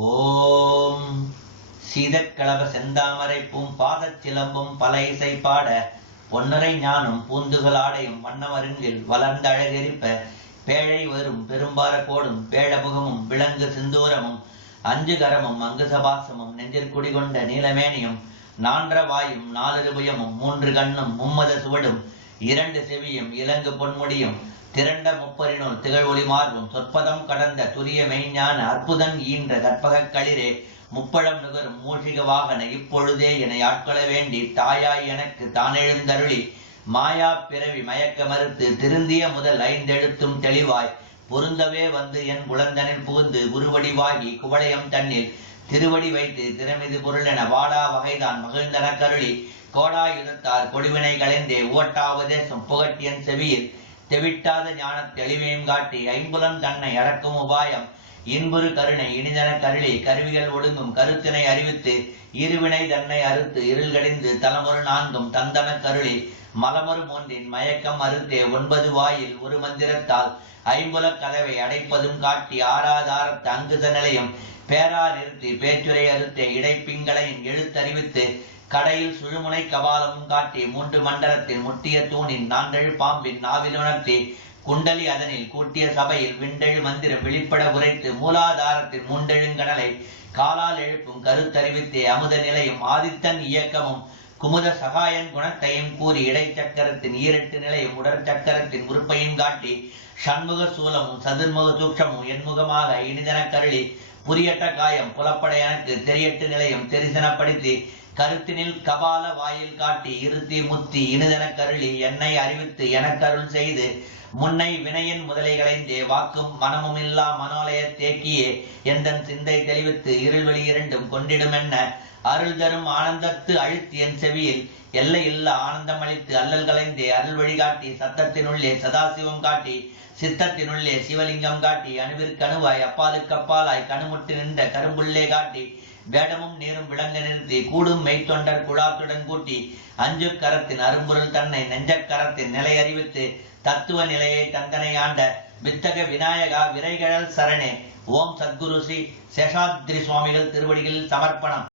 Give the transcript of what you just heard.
ஓம் சீதக்களப செந்தாமரை பாதச் சிலம்பும் பல இசை பாட பொன்னரை ஞானம் பூந்துகள் ஆடையும் வண்ணமருங்கில் வளர்ந்த அழகெரிப்ப பேழை வரும் பெரும்பார கோடும் பேழமுகமும் விலங்கு சிந்தூரமும் அஞ்சு கரமும் அங்குசபாசமும் நெஞ்சிற் குடிகொண்ட நீலமேனியும் நான்ற வாயும் நாலிருபுயமும் மூன்று கண்ணும் மும்மத சுவடும் இரண்டு செவியும் இலங்கு பொன்முடியும் திரண்ட முப்பரினுள் திகழ் ஒளி மார்பும் சொற்பதம் கடந்த துரிய மெய்ஞான அற்புதன் ஈன்ற கற்பகக் களிரே முப்பழம் நுகரும் மூஷிக வாகன இப்பொழுதே என ஆட்கொள்ள வேண்டி தாயாய் எனக்கு தானெழுந்தருளி மாயா பிறவி மயக்க மறுத்து திருந்திய முதல் ஐந்தெழுத்தும் தெளிவாய் பொருந்தவே வந்து என் குழந்தனில் புகுந்து குருவடிவாகி குவளையம் தன்னில் திருவடி வைத்து திறமிது பொருளென வாடா வகைதான் மகிழ்ந்தன கருளி கோடாயுதத்தார் கொடிவினை களைந்தே ஓட்டாவதேசம் புகட்டியன் செவியில் தெவிட்டாத ஞான தெளிவையும் காட்டி ஐம்புலன் தன்னை அடக்கும் உபாயம் இன்புறு கருணை இனிதன கருளி கருவிகள் ஒடுங்கும் கருத்தினை அறிவித்து இருவினை தன்னை அறுத்து இருள் கடிந்து தலமொரு நான்கும் தந்தன கருளி மலமொரு மூன்றின் மயக்கம் அறுத்தே 9 வாயில் ஒரு மந்திரத்தால் ஐம்புல கதவை அடைப்பதும் காட்டி ஆராதாரத்து அங்குச நிலையம் பேரா நிறுத்தி பேச்சுரை அறுத்தே இடைப்பிங்களையும் எழுத்தறிவித்து கடையில் சுழுமுனை கபாலமும் காட்டி 3 மண்டலத்தின் முட்டிய தூணின் நான்கழு பாம்பின் நாவில் உணர்த்தி குண்டலி அதனில் கூட்டிய சபையில் விண்டெழு மந்திரம் வெளிப்பட உரைத்து மூலாதாரத்தின் முண்டெழுங்கடலை காலால் எழுப்பும் கருத்தறிவித்தே அமுத நிலையும் ஆதித்தன் இயக்கமும் குமுத சகாயன் குணத்தையும் கூறி இடைச்சக்கரத்தின் ஈரெட்டு நிலையும் உடற்சக்கரத்தின் உறுப்பையும் காட்டி ஷண்முக சூலமும் சதுர்முக சூக்ஷமும் என்முகமாக இனிதன கருளி புரியட்ட காயம் புலப்பட எனக்கு தெரியட்டு நிலையும் தெரிசனப்படுத்தி கருத்தினில் கபால வாயில் காட்டி இருத்தி முத்தி இனிதன கருளி என்னை அறிவித்து எனக்கருள் செய்து முன்னை வினையின் முதலைகளைந்தே வாக்கும் மனமும் இல்லா மனோலய தேக்கியே எந்தன் சிந்தை தெளிவித்து இருள்வெளி இரண்டும் கொண்டிடுமென்ன அருள் தரும் ஆனந்தத்து அழுத்தி என் செவியில் எல்லை இல்ல ஆனந்தம் அளித்து அல்லல் கலைந்தே அருள் வழிகாட்டி சத்தத்தினுள்ளே சதாசிவம் காட்டி சித்தத்தினுள்ளே சிவலிங்கம் காட்டி அணுவிற்கணுவாய் அப்பாலுக்கு அப்பாலாய் கணுமுட்டு நின்ற கரும்புள்ளே காட்டி வேடமும் நீரும் விளங்க நிறுத்தி கூடும் மெய்த்தொண்டர் குழாத்துடன் கூட்டி அஞ்சு கரத்தின் அரும்பொருள் தன்னை நெஞ்சக்கரத்தின் நிலை அறிவித்து தத்துவ நிலையை தந்தனை ஆண்ட வித்தக விநாயகா விரைகழல் சரணே. ஓம் சத்குரு ஸ்ரீ சேஷாத்ரி சுவாமிகள் திருவடிகளில் சமர்ப்பணம்.